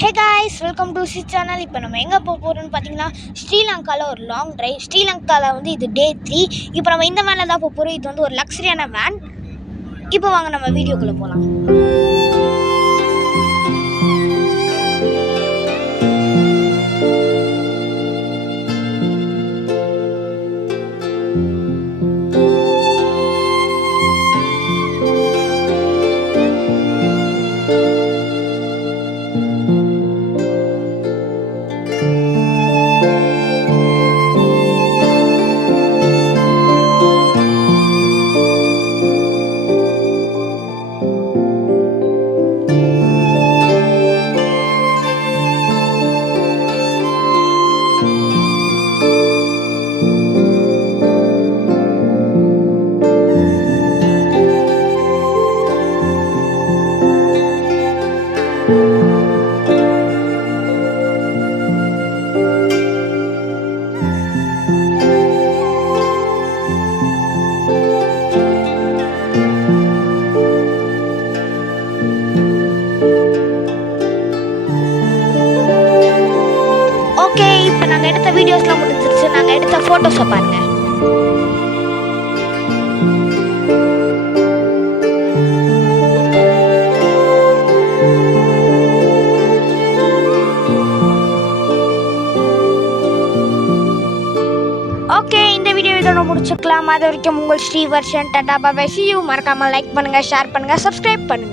Hey guys, welcome to this channel. இப்போ நம்ம எங்கே போக போகிறோம்னு பார்த்தீங்கன்னா ஸ்ரீலங்காவில் ஒரு லாங் ட்ரைவ். ஸ்ரீலங்காவில் வந்து இது டே 3. இப்போ நம்ம இந்த வேனில் தான் போக போகிறோம். இது வந்து ஒரு லக்ஸரியான வேன். இப்போ வாங்க நம்ம வீடியோக்குள்ளே போகலாம். ஓகே, இப்போ நாங்கள் எடுத்த வீடியோஸ்லாம் முடிஞ்சிருச்சு. நாங்கள் எடுத்த ஃபோட்டோஸை பாருங்கள். ஓகே, இந்த வீடியோ இதோட முடிச்சுக்கலாம். அது வரைக்கும் உங்கள் ஸ்ரீவர்ஷன். டாடா, பாய். See you. மறக்காமல் லைக் பண்ணுங்கள், ஷேர் பண்ணுங்கள், சப்ஸ்கிரைப் பண்ணுங்கள்.